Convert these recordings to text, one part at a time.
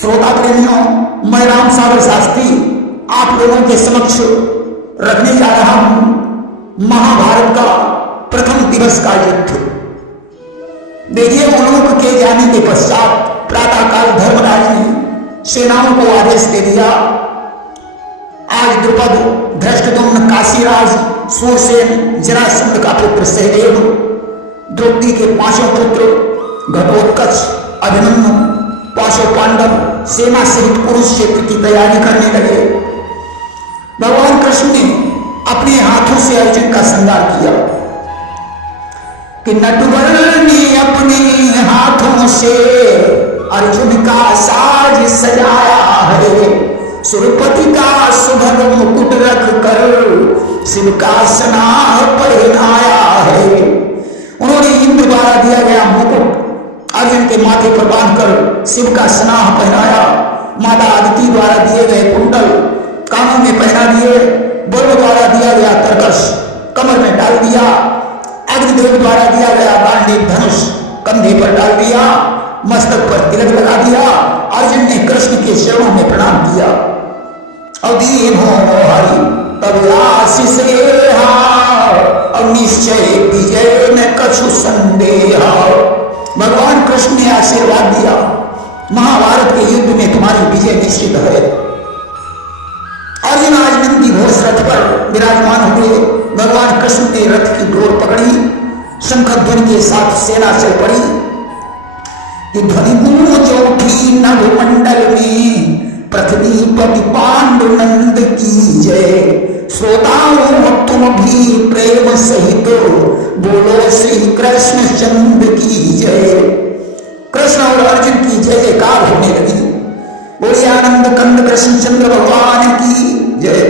श्रोता प्रेमियों, मैं राम सागर शास्त्री आप लोगों के समक्ष रखने जा रहा हूं महाभारत का प्रथम दिवस का युद्ध। देखिए, उलोक के जाने के पश्चात प्रातःकाल धर्मराज ने सेनाओं को आदेश दे दिया। आज द्रुपद, धृष्टद्युम्न, काशीराज, सूरसेन, जरासंध का पुत्र सहदेव, द्रौपदी के पांचों पुत्र घटोत्कच, अभिमन्यु, पांचों पांडव सेना सहित कुरुक्षेत्र की तैयारी करने लगे। भगवान कृष्ण ने अपने हाथों से अर्जुन का श्रृंगार किया कि नटवर ने अपने हाथों से अर्जुन का साज सजाया है, सुरपति का सुभग मुकुट रख कर शिव का स्नाह पहनाया है। उन्होंने इंद्र द्वारा दिया गया मुकुट अर्जुन के माथे पर बांधकर शिव का स्नाह पहनाया। माता आदिति द्वारा दिए गए कुंडल कानों में पहना दिए। वरुण द्वारा दिया गया तरकश कमर में डाल दिया। अग्निदेव द्वारा दिया गया गांडीव धनुष कंधे पर डाल दिया। मस्तक पर तिलक लगा दिया। अर्जुन ने कृष्ण के चरणों में प्रणाम किया। अधीन हो हरि तब आशीष और निश्चय विजय न कछु संदेह। भगवान कृष्ण ने आशीर्वाद दिया, महाभारत के युद्ध में तुम्हारी विजय निश्चित है। अर्जुन आज नंदी घोष रथ पर विराजमान हुए। भगवान कृष्ण ने रथ की डोर पकड़ी, शंख ध्वनि के साथ सेना चल पड़ी। कि ध्वनि गूंज उठी नभमंडल में, पृथ्वी पति पांडुनंद की जय। श्रोताओं तुम भी प्रेम सहित बोलो श्री कृष्ण चंद्र की जय। कृष्ण और अर्जुन की जय जयकार होने लगी। बोलिए आनंद कंद कृष्ण चंद्र भगवान की जय।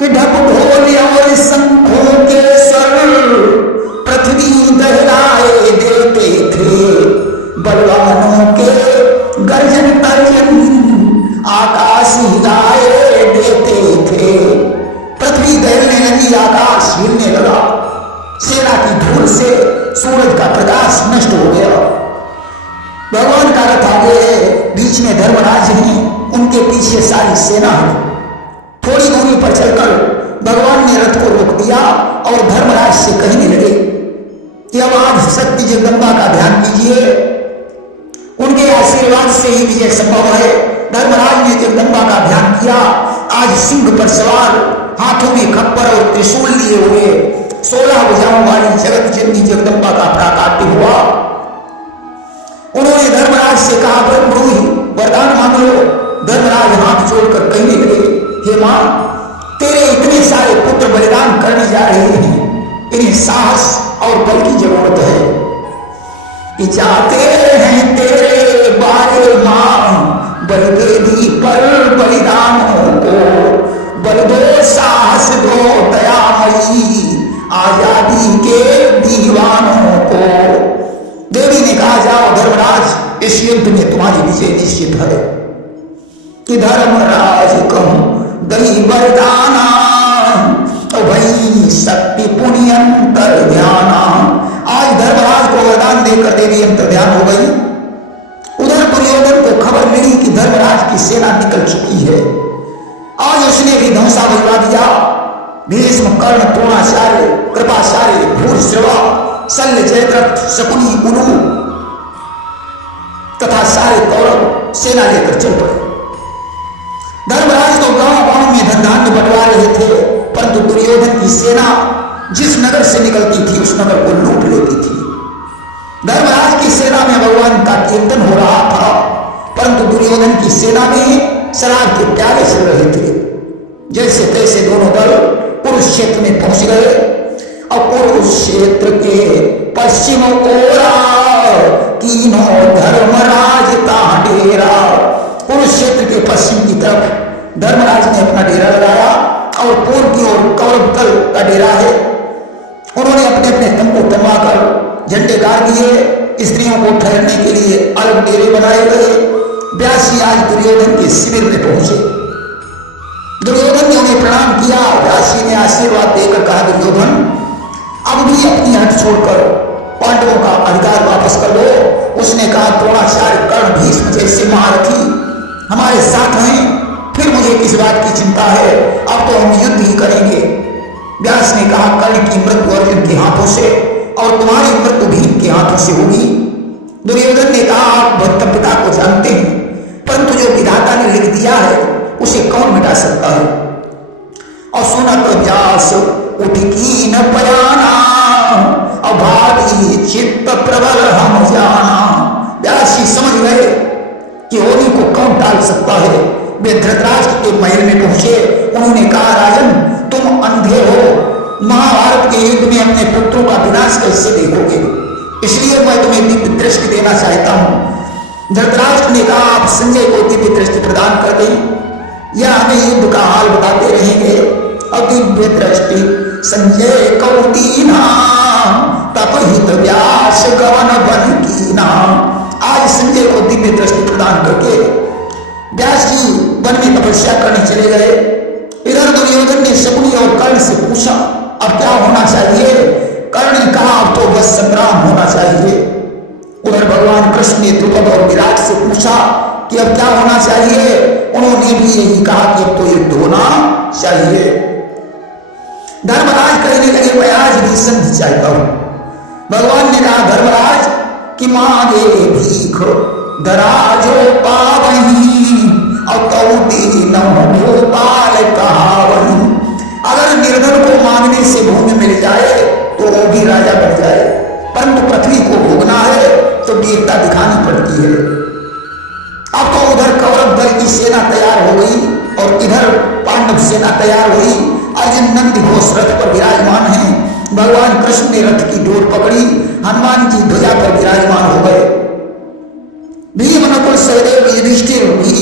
कि ढप ढोल और शंखों के स्वर पृथ्वी दहलाए देते थे। बलवानों के गर्जन तर्जन आकाश हिलाए देते थे। पृथ्वी दहलने लगी, आकाश हिलने लगा। सेना की धूल से सूरज का प्रकाश नष्ट हो गया। भगवान का रथ आगे है, बीच में धर्मराज हैं, उनके पीछे सारी सेना है। थोड़ी दूरी पर चलकर भगवान ने रथ को रोक दिया और धर्मराज से कहने लगे कि अब आज शक्ति जगदम्बा का ध्यान कीजिए, उनके आशीर्वाद से ही विजय संभव है। धर्मराज ने जगदम्बा का ध्यान किया। आज सिंह पर सवार, हाथों में खप्पर और त्रिशूल लिए हुए 16 भुजाओं वाली जगत जननी जगदम्बा का प्राकाट्य हुआ। उन्होंने धर्मराज से कहा, ब्रह्मद्रोही वरदान मांग लो। धर्मराज हाथ जोड़कर कहने लगे, हे मां, तेरे इतने सारे पुत्र बलिदान करने जा रहे हैं, इन्हें साहस और बल की जरूरत है। कि चाहते हैं तेरे बारे मां बलिवेदी पर बलिदानों को, बल दो साहस दो दयामयी आजादी के दीवानों को। देवी ने कहा, जाओ धर्मराज, इस युद्ध में तुम्हारी विजय निश्चित है। कि धर्मराज कहूं दई वरदाना, भई शक्ति पुण्य अंतर ध्याना। आज धर्मराज को वरदान देकर देवी अंतर ध्यान हो गई। उधर दुर्योधन को खबर मिली कि धर्मराज की सेना निकल चुकी है। आज उसने भी धौंसा भिजवा दिया। भीष्म, कर्ण, द्रोणाचार्य, कृपाचार्य, भूरिश्रवा, शल्य, जयद्रथ, शकुनी, उलू तथा सारे कौरव सेना लेकर चल पड़े। धर्मराज तो गांव-गांव में धन धान्य बंटवा रहे थे, परंतु दुर्योधन की सेना जिस नगर से निकलती थी उस नगर को लूट लेती थी। धर्मराज की सेना में भगवान का कीर्तन हो रहा था, परंतु दुर्योधन की सेना में शराब के प्याले चल रहे थे। जैसे तैसे दोनों दल कुरुक्षेत्र में पहुंच गए और कुरुक्षेत्र के पश्चिम ओरा तीनों धर्मराज का डेरा। कुरुक्षेत्र के पश्चिम की तरफ धर्मराज ने अपना डेरा लगाया और पूर्व की ओर कौरव दल का डेरा है। उन्होंने अपने अपने तंबू तनवाकर झंडे गाड़ दिए। स्त्रियों को ठहरने के लिए अलग डेरे बनाए गए। व्यासी आज दुर्योधन के शिविर में पहुंचे। दुर्योधन ने उन्हें प्रणाम किया। व्यासी ने आशीर्वाद देकर कहा, दुर्योधन अब भी अपनी हट छोड़कर पांडवों का अधिकार वापस कर लो। उसने कहा, द्रोणाचार्य, कर्ण, चिंता है, अब तो हम युद्ध ही करेंगे। व्यास ने कहा, कर्ण की मृत्यु अर्जुन के हाथों से और तुम्हारी मृत्यु भीम के हाथों से होगी। दुर्योधन ने कहा, आप भक्तपिता को जानते हैं, परंतु जो विधाता ने लिख दिया है उसे कौन मिटा सकता है। और सुनत व्यास उठकी न पयाना, अभावी चित्त प्रबल हम जाना। व्यास जी समझ गए कि होली को कौन टाल सकता है। वे धृतराष्ट्र के महल में पहुंचे। उन्होंने कहा, राजन तुम अंधे हो, महाभारत के युद्ध में अपने पुत्रों का विनाश कैसे देखोगे, इसलिए मैं तुम्हें दिव्य दृष्टि देना चाहता हूं। धृतराष्ट्र ने कहा, आप संजय को दिव्य दृष्टि प्रदान कर दें या हमें युद्ध का हाल बताते रहेंगे। और दिव्य दृष्टि संजय को दीना, तपहित व्यास गवन बन कीना। आज संजय को दिव्य दृष्टि प्रदान करके व्यास जी वन में तपस्या करने चले गए। इधर दुर्योधन ने शकुनी और कर्ण से पूछा, अब क्या होना चाहिए। कर्ण ने कहा, अब तो बस संग्राम होना चाहिए। उधर भगवान कृष्ण ने द्रुपद और विराट से पूछा कि अब क्या होना चाहिए। उन्होंने भी यही कहा कि अब तो युद्ध होना चाहिए। धर्मराज कहने लगे, मैं आज भी संधि चाहता हूं। भगवान ने कहा, धर्मराज कि मांगे भीख दराजो पावही, और गोपाल कहावही। अगर निर्धन को मांगने से भूमि मिल जाए तो वो भी राजा बन जाए, परंतु पृथ्वी को भोगना है तो वीरता दिखानी पड़ती है। अब तो उधर कौरव दल की सेना तैयार हो गई और इधर पांडव सेना तैयार हुई। अर्जुन नंदी घोष रथ पर विराजमान है। भगवान कृष्ण ने रथ की डोर पकड़ी, हनुमान जी ध्वजा पर विराजमान हो गए। भीम नकुल सहदेव युधिष्ठिर भी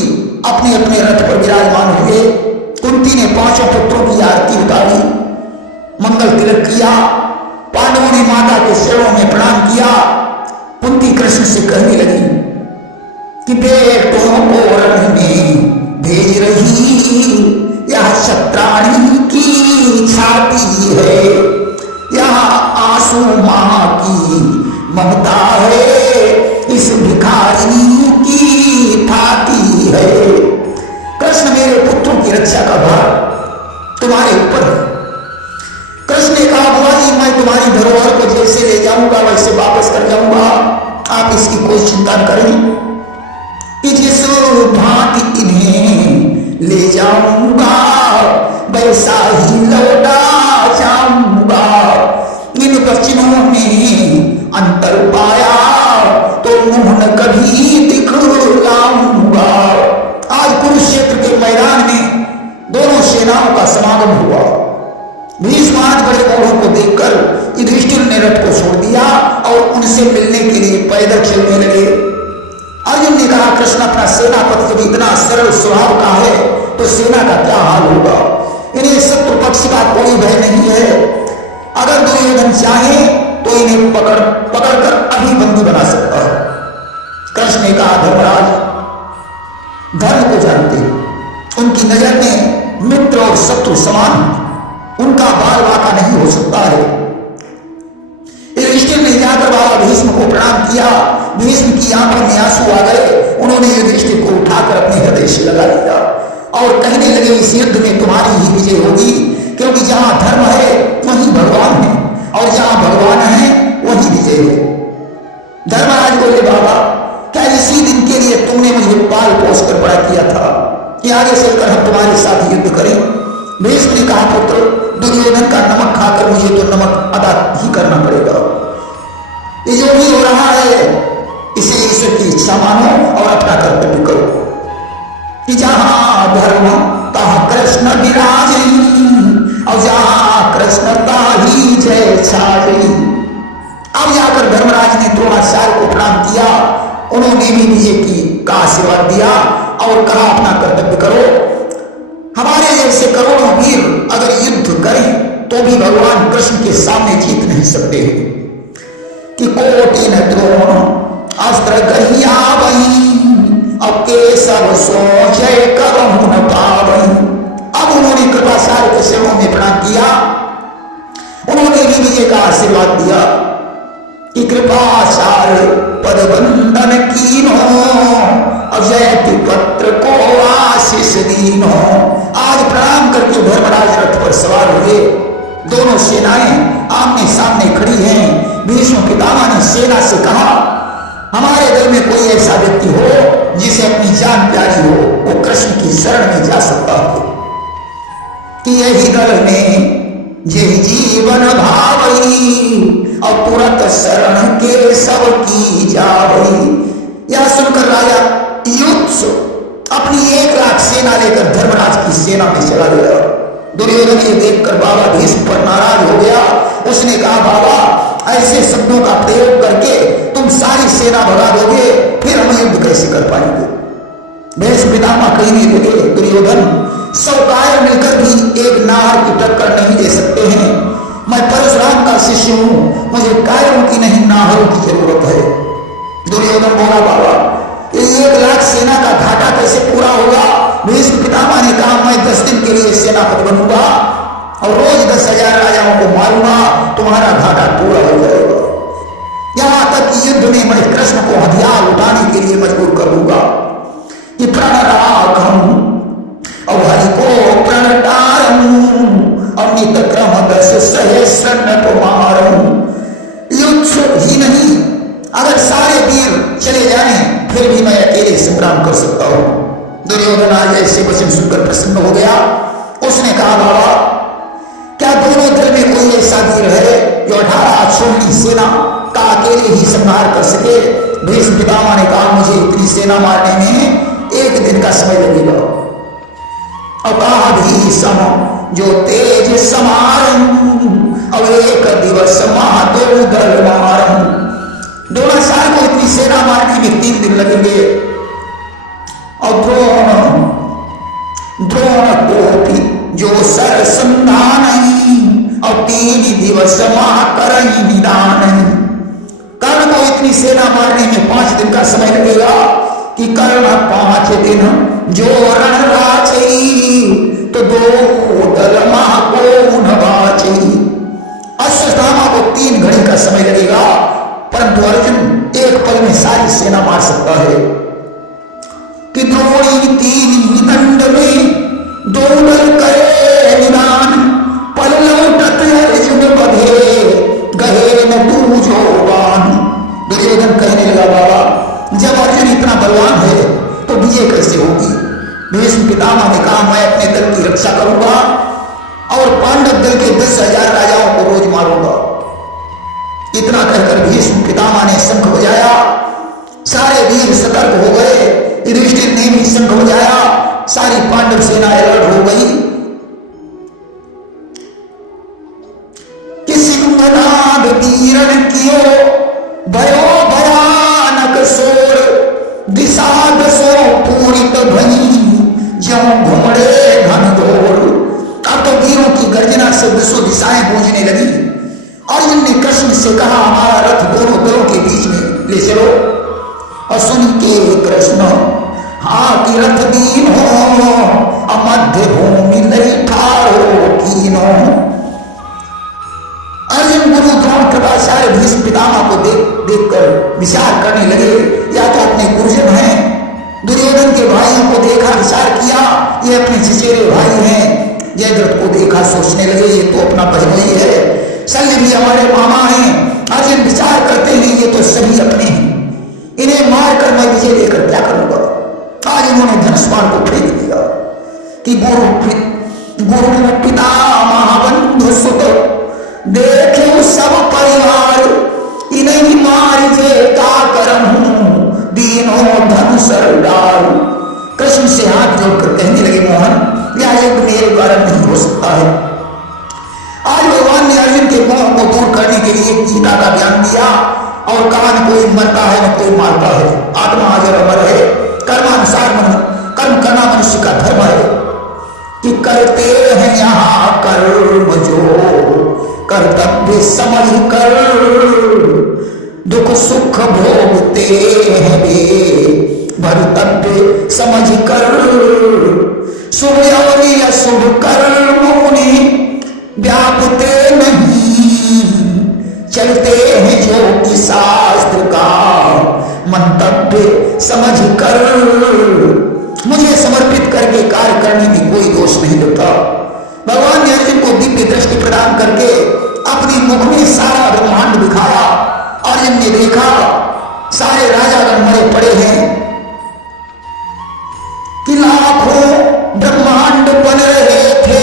अपने अपने रथ पर विराजमान हुए। कुंती ने पांचों पुत्रों की आरती उतारी, मंगल तिलक किया। पांडवों ने माता के चरणों में प्रणाम किया। कुंती कृष्ण से कहने लगी कि बेटों को रण में भेज रही, यह क्षत्राणी की छाती है, यह आंसू मां की ममता है, इस भिखारी की थाती है। कृष्ण मेरे पुत्रों की रक्षा का भार तुम्हारे ऊपर है। कृष्ण ने कहा, बुआ जी मैं तुम्हारी धरोहर को जैसे ले जाऊंगा वैसे वापस कर जाऊंगा, आप इसकी कोई चिंता न करें। जिस भांति इन्हें ले जाऊंगा वैसा ही लौटा जाऊंगा। इन वचनों में अंतर पाया तो मुंह न कभी दिखलाऊंगा। आज कुरुक्षेत्र के मैदान में दोनों सेनाओं का समागम हुआ। भीष्म बड़े घोड़ों को देखकर युधिष्ठिर ने रथ को छोड़ दिया और उनसे मिलने के लिए पैदल चलने लगे। अर्जुन ने कहा, कृष्ण अपना सेनापति जब इतना सरल स्वभाव का है तो सेना का क्या हाल होगा। इन्हें शत्रु पक्ष का कोई भय नहीं है। अगर दुर्योधन चाहे तो इन्हें पकड़ कर अभी बंदी बना सकता है। कृष्ण ने कहा, धर्मराज धर्म को जानते हैं, उनकी नजर में मित्र और शत्रु समान, उनका बाल वाका नहीं हो सकता है। युधिष्ठिर ने जाकर बाबा भीष्म को प्रणाम किया। भीष्म की आंखों में आंसू आ गए। उन्होंने युधिष्ठिर को उठाकर अपने हृदय से लगा लिया और कहने लगे, इस युद्ध में तुम्हारी ही विजय होगी, क्योंकि जहां धर्म है वहीं भगवान है और जहां भगवान है वहीं विजय है। धर्मराज बोले, बाबा क्या इसी दिन के लिए तुमने मुझे पाल पोस कर बड़ा किया था कि आगे चलकर हम तुम्हारे साथ युद्ध करें। भीष्म ने कहा, पुत्र दुर्योधन का नमक खाकर मुझे तो नमक अदा ही करना पड़ेगा। ये जो भी हो रहा है इसे ईश्वर की इच्छा मानो और अपना कर्तव्य करो कि जहां धर्म तहां कृष्ण विराजे और जहां कृष्णता ही जय छाई। अब जाकर धर्मराज ने द्रोणाचार्य को प्रणाम किया। उन्होंने भी विजय की का आशीर्वाद दिया और कहा, अपना कर्तव्य करो। हमारे जैसे करोड़ों वीर अगर युद्ध करें तो भी भगवान कृष्ण के सामने जीत नहीं सकते कि कोटि न द्रोण अस्त्र कहिया वही, अब केशव सोचय करहु न पावई। अब उन्होंने कृपाचार्य के चरणों में प्रणाम किया। उन्होंने भी विजय का आशीर्वाद दिया कि कृपाचार्य पद बंदन कीनो, अजय पत्र को आशीष दीनो। आज में कोई ऐसा व्यक्ति हो जिसे अपनी जान प्यारी हो, वो कृष्ण की शरण में जा सकता हो। कि यही दल में यही जीवन भावई और तुरंत शरण के सब की जावई। यह सुनकर राजा युद्ध अपनी 1 लाख सेना लेकर धर्मराज की सेना में चला गया। दुर्योधन ये देखकर बाबा भीष्म पर नाराज हो गया। उसने कहा, बाबा ऐसे शब्दों का प्रयोग करके तुम सारी सेना भगा दोगे, फिर हम युद्ध कैसे कर पाएंगे। भीष्म पितामह कहने लगे, दुर्योधन 100 कायर मिलकर भी एक नार की टक्कर नहीं दे सकते हैं। मैं परशुराम का शिष्य हूं, मुझे कायरों की नहीं नाहरों की जरूरत है। दुर्योधन बोला, बाबा ये 1 लाख सेना का घाटा कैसे पूरा होगा। भीष्म पितामह ने कहा, मैं 10 दिन के लिए सेनापति बनूंगा और रोज 10,000 राजाओं को मारूंगा, तुम्हारा घाटा पूरा हो जाएगा। यहां तक कि युद्ध में मैं कृष्ण को हथियार उठाने के लिए मजबूर कर दूंगा कि प्रण राखम और हरि को प्रणटारम अमित क्रम 10 सहस्र कुमारम। युद्ध ही नहीं, अगर सारे वीर चले जाएं फिर भी मैं अकेले संग्राम कर सकता हूं। दुर्योधन आज ऐसे वचन सुनकर प्रसन्न हो गया। उसने कहा, बाबा क्या दोनों दल में कोई ऐसा वीर है जो 18 अक्षोहिणी सेना का अकेले ही संहार कर सके। भीष्म पितामह ने कहा, मुझे इतनी सेना मारने में 1 दिन का समय लगेगा। अकाधीसम जो तेज समारम अब 1 दिवस महादो दल मारम। द्रोणाचार्य को इतनी सेना मारने में 3 दिन लगेंगे। और द्रोण को भी जो सर संधान और 3 दिवस महाकरई निदान। कर्ण को इतनी सेना मारने में 5 दिन का समय लगेगा कि कर्ण 5 दिन जो रण राचई तो 2 दल महाको नवाचई। अश्वत्थामा को 3 घड़ी का समय लगेगा, परंतु अर्जुन 1 पल में सारी सेना मार सकता है। कि द्रोणी 3 दंड में 2 दल करे निदान, पल लौटत अर्जुन बधे गहे न दूजो बान। दुर्योधन कहने लगा, बाबा जब अर्जुन इतना बलवान है तो विजय कैसे होगी। भीष्म पितामह ने कहा, मैं अपने दल की रक्षा करूंगा और पांडव दल के 10,000 राजाओं को रोज मारूंगा। इतना कहकर भीष्म पितामह ने शंख बजाया। सारे वीर सतर्क हो गए। युधिष्ठिर ने भी शंख बजाया। सारी पांडव सेना अलर्ट हो गई। किसी नाद तीरण कियो भयो भयानक शोर, दिशा दसो पूरित भई ज्यों घुमड़े घन घोर। अब तो वीरों की गर्जना से 200 दिशाएं गूंजने लगी। अर्जुन ने कृष्ण से कहा, हमारा रथ दोनों दलों के बीच में ले चलो। और सुन के कृष्ण, हाँ कि रथ दीन हो मध्य भूमि लई ठारो कीनो। अर्जुन गुरु द्रोण कृपाचार्य भीष्म पितामह को देखकर विचार करने लगे, या तो अपने गुरुजन हैं। दुर्योधन के भाइयों को देखा, विचार किया, ये अपने चचेरे भाई हैं। जयद्रथ को देखा, सोचने लगे ये तो अपना बहनोई है। शल्य भी हमारे मामा हैं। अर्जुन विचार करते हैं, ये तो सभी अपने हैं, इन्हें मारकर मैं विजय लेकर क्या करूंगा। आज इन्होंने धनुष्मान को फेंक दिया कि गुरु पिता महाबंधु सुत देखे सब परिवार, इन्हें मार जे का करम दीनो धनुष डाल। कृष्ण से हाथ जोड़कर कहने लगे, मोहन यह युद्ध मेरे द्वारा नहीं हो सकता है। आज भगवान ने अर्जुन के मोह को दूर करने के लिए गीता का ज्ञान दिया और कहा, न कोई मरता है न कोई मारता है, आत्मा अजर अमर है, कर्मानुसार कर्म करना मनुष्य का धर्म है। कि करते हैं यहाँ कर्म जो कर्तव्य समझ कर, दुख सुख भोगते हैं वे भर्तव्य समझ कर। शुभ और अशुभ कर्म उन्हें व्यापते नहीं, चलते हैं जो कि शास्त्र का मंतव्य समझ कर। मुझे समर्पित करके कार्य करने में कोई दोष नहीं लगता। भगवान ने अर्जुन को दिव्य दृष्टि प्रदान करके अपनी मुख में सारा ब्रह्मांड दिखाया। अर्जुन ने देखा सारे राजागण मरे पड़े हैं कि लाखों ब्रह्मांड बन रहे थे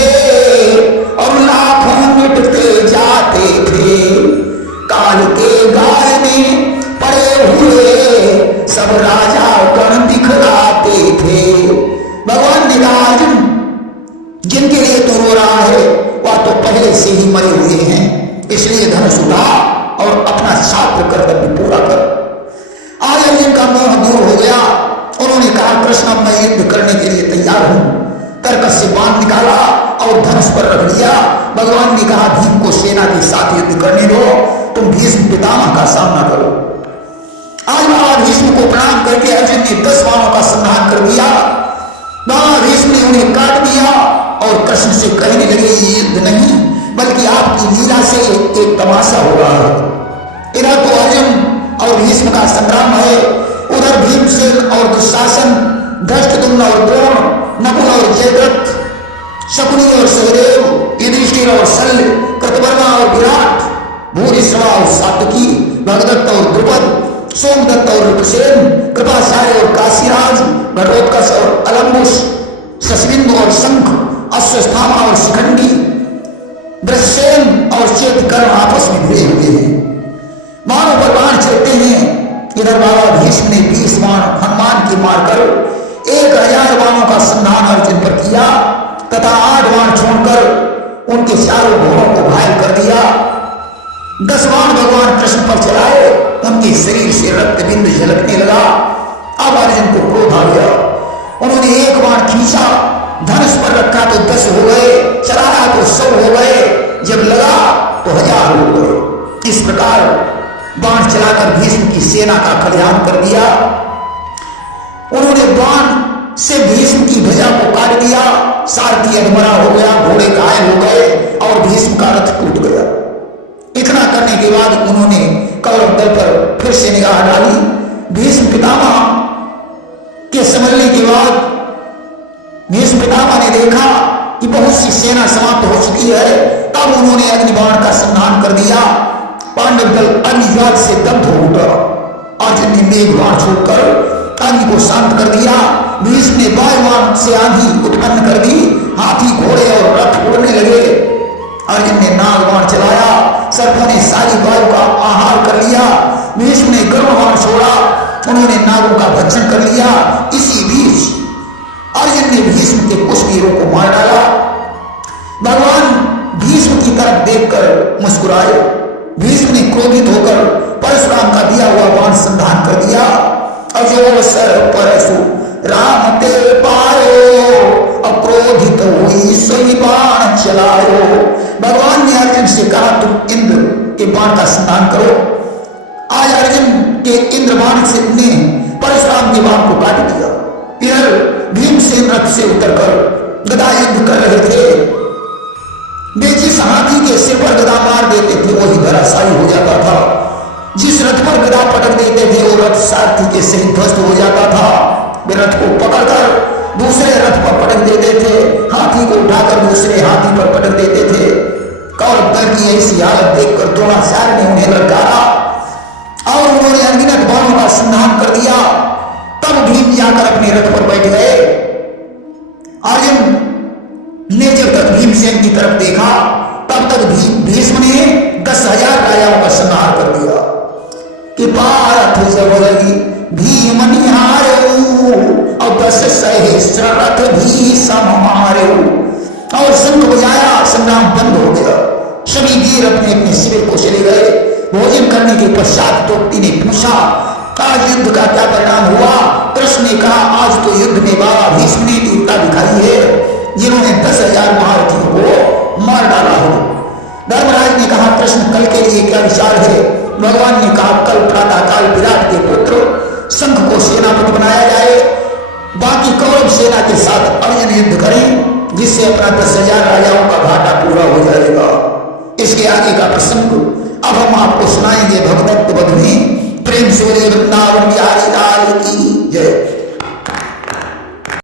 और लाखों मिटते जाते थे। काल के गाय में पड़े हुए सब राजा गण दिखलाते थे। भगवान ने कहा अर्जुन, जिनके लिए तो रो रहा है वह तो पहले से ही मरे हुए हैं, इसलिए धनुष उठा और अपना छात्र कर्तव्य पूरा कर। आज अर्जुन का मोह दूर हो गया। उन्होंने कहा कृष्ण, अब मैं युद्ध करने के लिए तैयार हूं। कर्कश से बाण निकाला और धनुष पर रख दिया। भगवान ने कहा भीम को सेना के साथ युद्ध करने दो, तुम भीष्म पितामह का सामना करो। आज बाबा भीष्म को प्रणाम करके अर्जुन ने 10 बाणों का संहार कर दिया। बाबा भीष्म ने उन्हें काट दिया और कृष्ण से कहने लगे ये युद्ध नहीं बल्कि आपकी लीला से एक तमाशा हो रहा है। इधर तो अर्जुन और भीष्म का संग्राम है, उधर भीमसेन और दुशासन, धृष्टद्युम्न और द्रोण, नकुल और जयद्रथ, शकुनी और सहदेव, युधिष्ठिर और शल्य, कृतवर्मा और विराट, भूरिश्रवा और सात्यकी, भगदत्त और द्रुपद, सोमदत्त और रूपसेन, कृपाचार्य और काशीराज, घटोत्कच और अलम्बुस, शशबिंदु और शंख, अश्वस्थामा और शिखंडी, वृषसेन और चेतकर्ण आपस में भिड़े हुए हैं। बाणों पर बाण चलते हैं। इधर बाबा भीष्म ने 20 बाण हनुमान की मारकर 1000 बाणों का संधान अर्जुन पर किया तथा 8 बाण छोड़कर उनके चारों घोड़ों को घायल कर दिया। 10 बाण भगवान कृष्ण पर चलाए, उनके शरीर से रक्त बिंदु झलकने लगा। अब अर्जुन को क्रोध आ गया। उन्होंने 1 बाण खींचा, धनुष पर रखा तो 10 हो गए, चलाया तो 100 हो गए, जब लगा तो 1000 हो गए। इस प्रकार बाण चलाकर भीष्म की सेना का कल्याण कर दिया। उन्होंने बाण से भीष्म की ध्वजा को काट दिया, सारथी अधमरा हो गया, घोड़े घायल हो गए और भीष्म का रथ टूट गया। इतना करने के बाद उन्होंने कौरव दल पर फिर से निगाह डाली। भीष्म पितामह के संभलने के बाद भीष्म पितामह ने देखा कि बहुत सी सेना समाप्त हो चुकी है। तब उन्होंने अग्निबाण का संधान कर दिया। पांडव दल अग्निज्वाल से दग्ध हो उठा। अर्जुन ने मेघबाण छोड़कर अग्नि को शांत कर दिया। भीष्म ने वायुबाण से आंधी उत्पन्न कर दी। हाथी, घोड़े और रथ उड़ने लगे। अर्जुन ने नागबाण चलाया। सर्पों ने सारी वायु का आहार कर लिया। भीष्म ने गरुड़बाण छोड़ा, उन्होंने नागों का भक्षण कर लिया। इसी बीच अर्जुन ने भीष्म के कुछ वीरों को मार डाला। भगवान भीष्म की तरफ देखकर मुस्कुराए। भीष्म ने क्रोधित होकर परशुराम का दिया हुआ बाण संधान कर दिया। अजोसर परशु राम ते पायो, अक्रोधित हुई सोई बाण चलायो। भगवान ने अर्जुन से कहा तुम इंद्र के बाण का संधान करो। आज अर्जुन के इंद्र बाण से ने परशुराम के बाण को काट दिया। इधर भीमसेन रथ से उतरकर गदा युद्ध कर रहे थे। वे जिस हाथी के सिर पर गदा मार देते थे वही धराशायी हो जाता था। जिस रथ पर गदा पटक देते थे वो रथ सारथी के सहित ध्वस्त हो जाता था। वे रथ को पकड़कर दूसरे रथ पर पटक देते थे, हाथी को उठाकर दूसरे हाथी पर पटक देते थे। कौरव दल की ऐसी हालत देखकर द्रोणाचार्य ने उन्हें ललकारा और उन्होंने अनगिनत बाणों का संधान कर दिया। तब भीम जाकर अपने रथ पर बैठ गए। अर्जुन ने जब तक भीमसेन की तरफ देखा तब तक भीष्म ने 10,000 राजाओं का संहार कर दिया कि पार्थ जब लगी भीम निहारो और 10 सहस्र रथ भी सम मारो। और शंख बजाया, संग्राम बंद हो गया। सभी वीर अपने अपने शिविर को चले गए। भोजन करने के पश्चात द्रौपदी ने पूछा आज युद्ध का क्या परिणाम हुआ। कृष्ण ने कहा आज तो युद्ध में बाबा भीष्म ने वीरता दिखाई है, जिन्होंने 10,000 महारथियों को मार डाला हो। धर्मराज ने कहा कृष्ण कल के लिए क्या विचार है। भगवान ने कहा कल प्रातःकाल विराट के पुत्र शंख को सेनापति बनाया जाए, बाकी कौरव सेना के साथ अर्जुन युद्ध करें जिससे अपना 10,000 राजाओं का घाटा पूरा हो जाएगा। इसके आगे का प्रसंग अब हम आपको सुनाएंगे भगदत्त वध में। प्रेम से वृंदावन बिहारी लाल की जय।